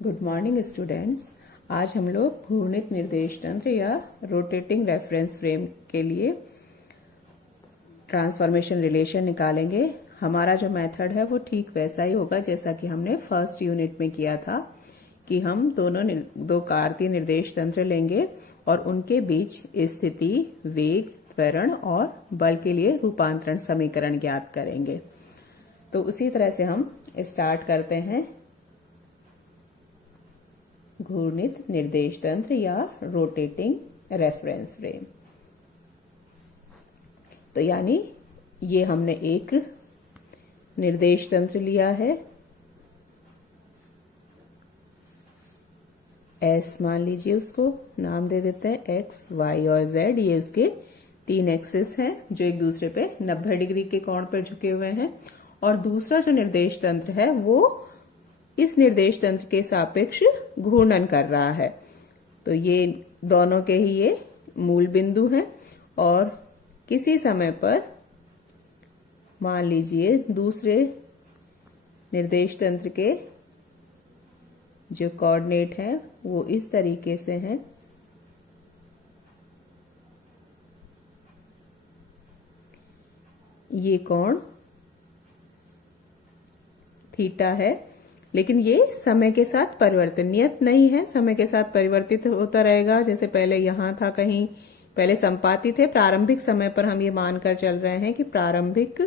Good morning students. आज हम लोग घूर्णित निर्देश तंत्र या रोटेटिंग रेफरेंस फ्रेम के लिए ट्रांसफॉर्मेशन रिलेशन निकालेंगे। हमारा जो मेथड है वो ठीक वैसा ही होगा जैसा कि हमने फर्स्ट यूनिट में किया था कि हम दो कार्तीय निर्देश तंत्र लेंगे और उनके बीच स्थिति, वेग, त्वरण और बल के लिए रूपांतरण समीकरण ज्ञात करेंगे। तो उसी तरह से हम स्टार्ट करते हैं घूर्णित निर्देश तंत्र या रोटेटिंग रेफरेंस फ्रेम। तो यानी ये हमने एक निर्देश तंत्र लिया है, एस मान लीजिए, उसको नाम दे देते हैं एक्स, वाई और जेड। ये उसके तीन एक्सिस हैं जो एक दूसरे पे 90 डिग्री के कोण पर झुके हुए हैं। और दूसरा जो निर्देश तंत्र है वो इस निर्देश तंत्र के सापेक्ष घूर्णन कर रहा है। तो ये दोनों के ही ये मूल बिंदु हैं और किसी समय पर मान लीजिए दूसरे निर्देश तंत्र के जो कोऑर्डिनेट है वो इस तरीके से हैं। ये कोण थीटा है, लेकिन ये समय के साथ परिवर्तनीय नहीं है, समय के साथ परिवर्तित होता रहेगा। जैसे पहले यहां था, कहीं पहले संपाती थे। प्रारंभिक समय पर हम ये मानकर चल रहे हैं कि प्रारंभिक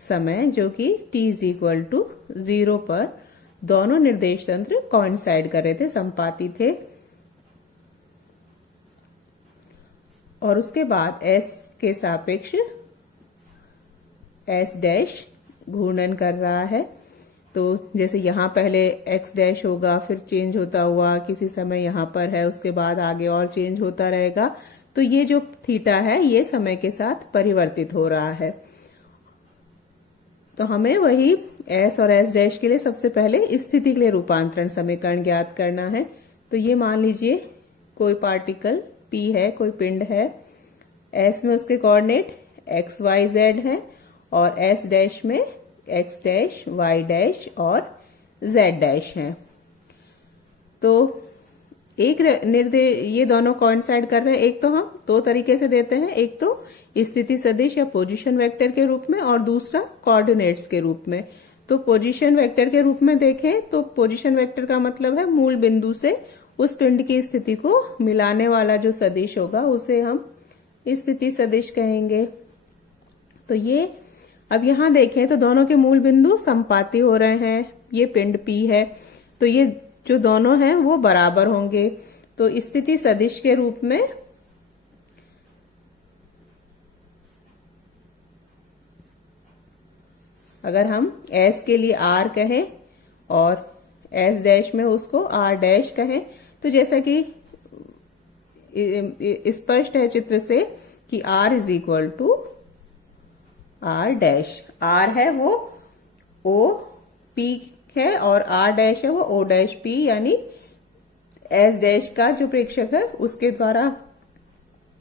समय जो कि t=0 पर दोनों निर्देश तंत्र कोइंसाइड कर रहे थे, संपाती थे। और उसके बाद s के सापेक्ष s डैश घूर्णन कर रहा है। तो जैसे यहाँ पहले x डैश होगा, फिर चेंज होता हुआ किसी समय यहाँ पर है, उसके बाद आगे और चेंज होता रहेगा। तो ये जो थीटा है ये समय के साथ परिवर्तित हो रहा है। तो हमें वही s और s डैश के लिए सबसे पहले स्थिति के लिए रूपांतरण समीकरण ज्ञात करना है। तो ये मान लीजिए कोई पार्टिकल p है, कोई पिंड है, s में उसके कोऑर्डिनेट x, y, z हैं और s डैश में x डैश, y डैश और z डैश हैं। तो एक ये दोनों कोइंसाइड कर रहे हैं। एक तो हम दो तरीके से देते हैं, एक तो स्थिति सदिश या पोजीशन वेक्टर के रूप में और दूसरा कोऑर्डिनेट्स के रूप में। तो पोजीशन वेक्टर के रूप में देखें तो पोजीशन वेक्टर का मतलब है मूल बिंदु से उस पिंड की स्थिति को मिलाने वाला जो सदिश होगा उसे हम स्थिति सदिश कहेंगे। तो ये अब यहां देखें तो दोनों के मूल बिंदु संपाती हो रहे हैं। ये पिंड P है, तो ये जो दोनों हैं वो बराबर होंगे। तो स्थिति सदिश के रूप में अगर हम S के लिए R कहें और S डैश में उसको R डैश कहें, तो जैसा कि स्पष्ट है चित्र से कि R R डैश, R है वो OP है और R डैश है वो O डैश P, यानी S डैश का जो प्रेक्षक है उसके द्वारा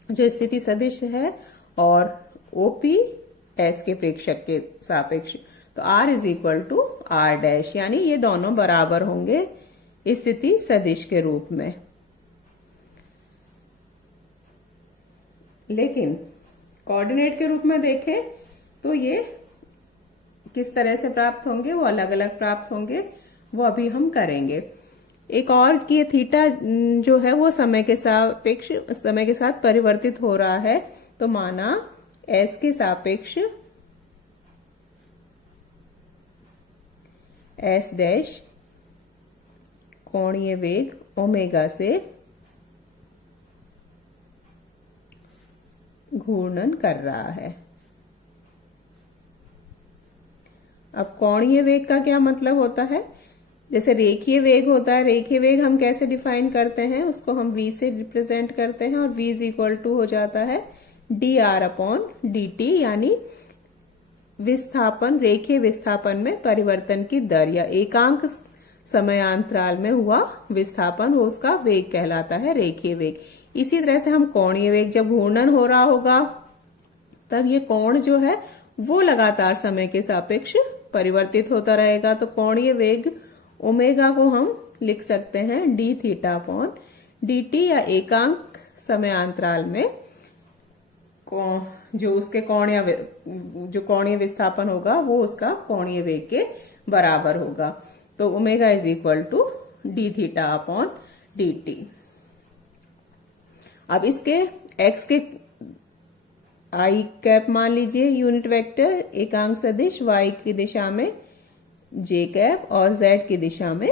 जो स्थिति सदिश है और OP S के प्रेक्षक के सापेक्ष। तो R R डैश, यानी ये दोनों बराबर होंगे स्थिति सदिश के रूप में। लेकिन कोऑर्डिनेट के रूप में देखें तो ये किस तरह से प्राप्त होंगे, वो अलग अलग प्राप्त होंगे, वो अभी हम करेंगे। एक और कि थीटा जो है वो समय के सापेक्ष, समय के साथ परिवर्तित हो रहा है। तो माना s के सापेक्ष s डैश कोणीय वेग ओमेगा से घूर्णन कर रहा है। अब कोणीय वेग का क्या मतलब होता है? जैसे रेखीय वेग होता है, रेखीय वेग हम कैसे डिफाइन करते हैं, उसको हम v से रिप्रेजेंट करते हैं और v हो जाता है dr/dt, यानी विस्थापन, रेखीय विस्थापन में परिवर्तन की दर या एकांक समयांतराल में हुआ विस्थापन, वो उसका वेग कहलाता है, रेखीय वेग। इसी तरह से हम कोणीय वेग, जब घूर्णन हो रहा होगा तब ये कोण जो है वो लगातार समय के सापेक्ष परिवर्तित होता रहेगा। तो कोणीय वेग ओमेगा को हम लिख सकते हैं D theta upon D T, या एकांक समयांतराल में जो उसके कोणीय विस्थापन होगा वो उसका कोणीय वेग के बराबर होगा। तो omega is equal to d theta upon D t. अब इसके x के आई कैप मान लीजिए यूनिट वेक्टर, एकांक सदिश y की दिशा में j कैप और z की दिशा में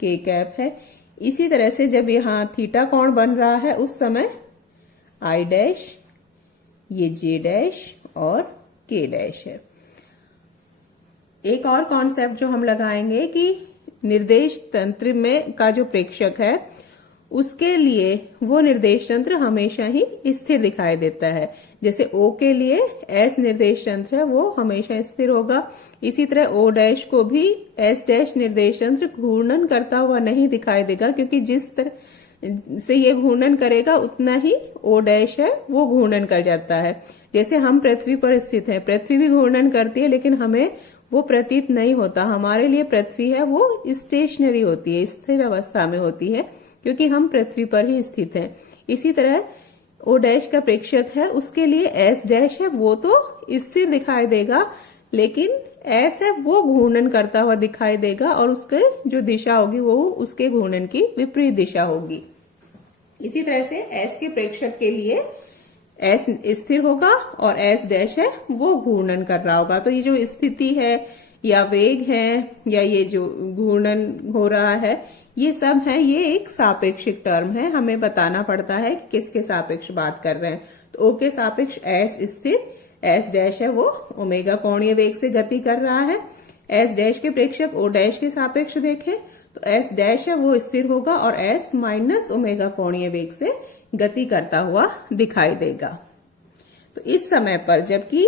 k कैप है। इसी तरह से जब यहाँ थीटा कोण बन रहा है उस समय I डैश, ये J डैश और K डैश है। एक और कॉन्सेप्ट जो हम लगाएंगे कि निर्देश तंत्र में का जो प्रेक्षक है उसके लिए वो निर्देश तंत्र हमेशा ही स्थिर दिखाई देता है। जैसे O के लिए S निर्देश तंत्र है वो हमेशा स्थिर होगा, इसी तरह O डैश को भी S डैश निर्देश तंत्र घूर्णन करता हुआ नहीं दिखाई देगा, क्योंकि जिस तरह से ये घूर्णन करेगा उतना ही O डैश है वो घूर्णन कर जाता है। जैसे हम पृथ्वी पर स्थित हैं, पृथ्वी भी घूर्णन करती है लेकिन हमें वो प्रतीत नहीं होता। हमारे लिए पृथ्वी है वो स्टेशनरी होती है, स्थिर अवस्था में होती है, क्योंकि हम पृथ्वी पर ही स्थित हैं। इसी तरह O डैश का प्रेक्षक है उसके लिए S डैश है वो तो स्थिर दिखाई देगा, लेकिन S है वो घूर्णन करता हुआ दिखाई देगा और उसके जो दिशा होगी वो उसके घूर्णन की विपरीत दिशा होगी। इसी तरह से S के प्रेक्षक के लिए S स्थिर होगा और S डैश है वो घूर्णन कर रहा होगा। तो ये जो स्थिति है या वेग है या ये जो घूर्णन हो रहा है ये सब है, ये एक सापेक्षिक टर्म है। हमें बताना पड़ता है कि किसके सापेक्ष बात कर रहे हैं। तो O के सापेक्ष S स्थिर, S डैश है वो ओमेगा कोणीय वेग से गति कर रहा है। S डैश के प्रेक्षक O डैश के सापेक्ष देखें तो S डैश है वो स्थिर होगा और S माइनस ओमेगा कोणीय वेग से गति करता हुआ दिखाई देगा। तो इस समय पर जबकि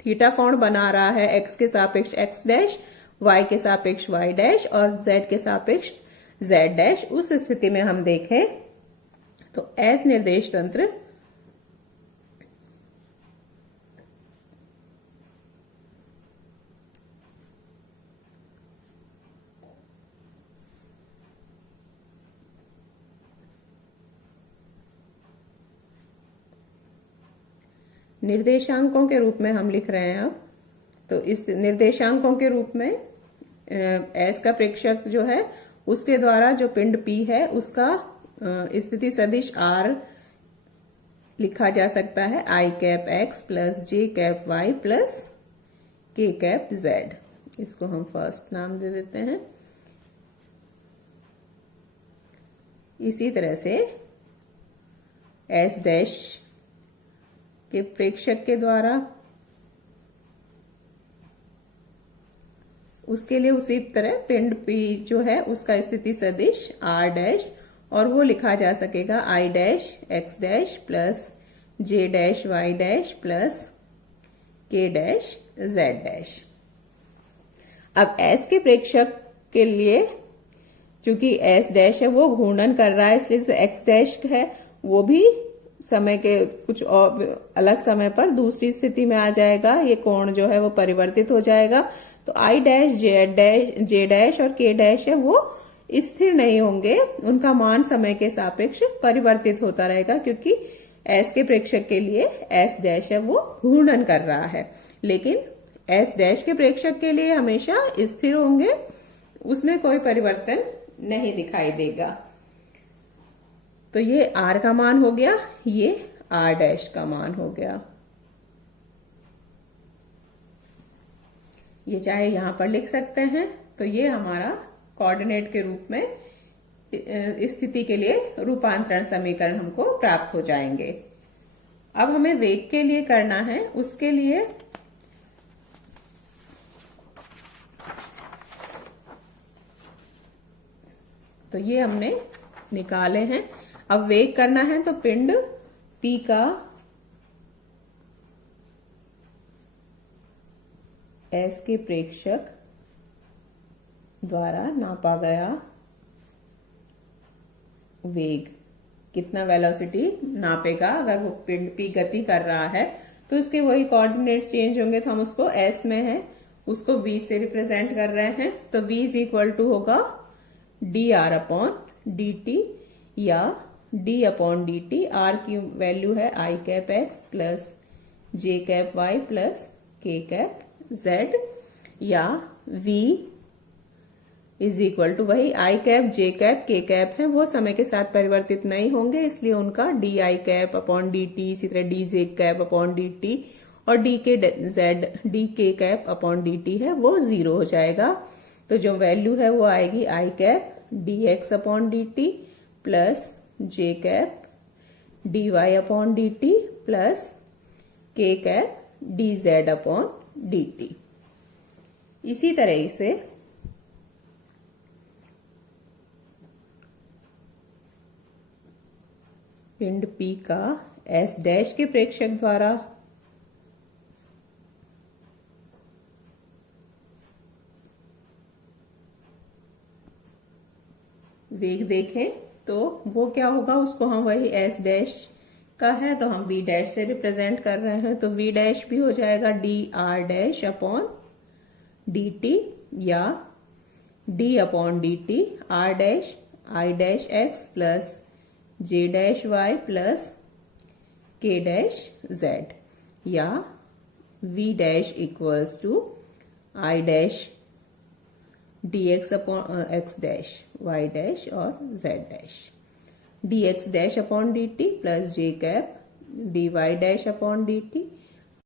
थीटा कोण बना रहा है x के सापेक्ष x डैश, y के सापेक्ष y डैश और z के सापेक्ष z डैश, उस स्थिति में हम देखें तो S निर्देश तंत्र निर्देशांकों के रूप में हम लिख रहे हैं। अब तो इस निर्देशांकों के रूप में S का प्रेक्षक जो है उसके द्वारा जो पिंड P है उसका स्थिति सदिश R लिखा जा सकता है I cap X plus J cap Y plus K cap Z। इसको हम फर्स्ट नाम दे देते हैं। इसी तरह से S डैश के प्रेक्षक के द्वारा उसके लिए उसी तरह पिंड P जो है उसका स्थिति सदिश R डैश और वो लिखा जा सकेगा I dash X dash plus J dash Y dash plus K dash Z dash. अब S के प्रेक्षक के लिए चूंकि S डैश है वो घूर्णन कर रहा है, इसलिए X डैश है वो भी समय के कुछ और अलग समय पर दूसरी स्थिति में आ जाएगा। ये कोण जो है वो परिवर्तित हो जाएगा। तो I डैश J डैश और K डैश है वो स्थिर नहीं होंगे, उनका मान समय के सापेक्ष परिवर्तित होता रहेगा, क्योंकि S के प्रेक्षक के लिए S डैश है वो घूर्णन कर रहा है, लेकिन S डैश के प्रेक्षक के लिए हमेशा स्थिर होंगे, उसमें कोई परिवर्तन नहीं दिखाई देगा। तो ये R का मान हो गया, ये R डैश का मान हो गया। ये चाहे यहां पर लिख सकते हैं। तो ये हमारा कोऑर्डिनेट के रूप में स्थिति के लिए रूपांतरण समीकरण हमको प्राप्त हो जाएंगे। अब हमें वेग के लिए करना है, उसके लिए तो ये हमने निकाले हैं। अब वेग करना है तो पिंड P का S के प्रेक्षक द्वारा नापा गया वेग, कितना वेलोसिटी नापेगा अगर वो पिंड P गति कर रहा है, तो इसके वही कोऑर्डिनेट चेंज होंगे। तो हम उसको S में है उसको V से रिप्रेजेंट कर रहे हैं। तो V इज इक्वल टू होगा D R upon D T या D upon D T. R की वैल्यू है I cap X plus J cap Y plus K cap Z, या v इज इक्वल टू वही I cap J cap K cap है, वो समय के साथ परिवर्तित नहीं होंगे, इसलिए उनका D I cap upon D T, इसी तरह D J cap upon D T और डी के जेड डी के कैप अपॉन डी टी है वो 0 हो जाएगा। तो जो वैल्यू है वो आएगी I cap D X upon D T plus J cap D Y upon D T plus K cap D Z upon D T. इसी तरह से पिंड P का S डैश के प्रेक्षक द्वारा वेग देखें तो वो क्या होगा, उसको हम वही S डैश का है तो हम V डैश से रिप्रेजेंट कर रहे हैं, तो V डैश भी हो जाएगा D R dash upon D T या D upon D T R dash I dash X plus J dash Y plus K dash Z, या V dash equals to I dash D X upon X dash Y dash और Z dash, D X dash upon D T plus J cap D Y dash upon D T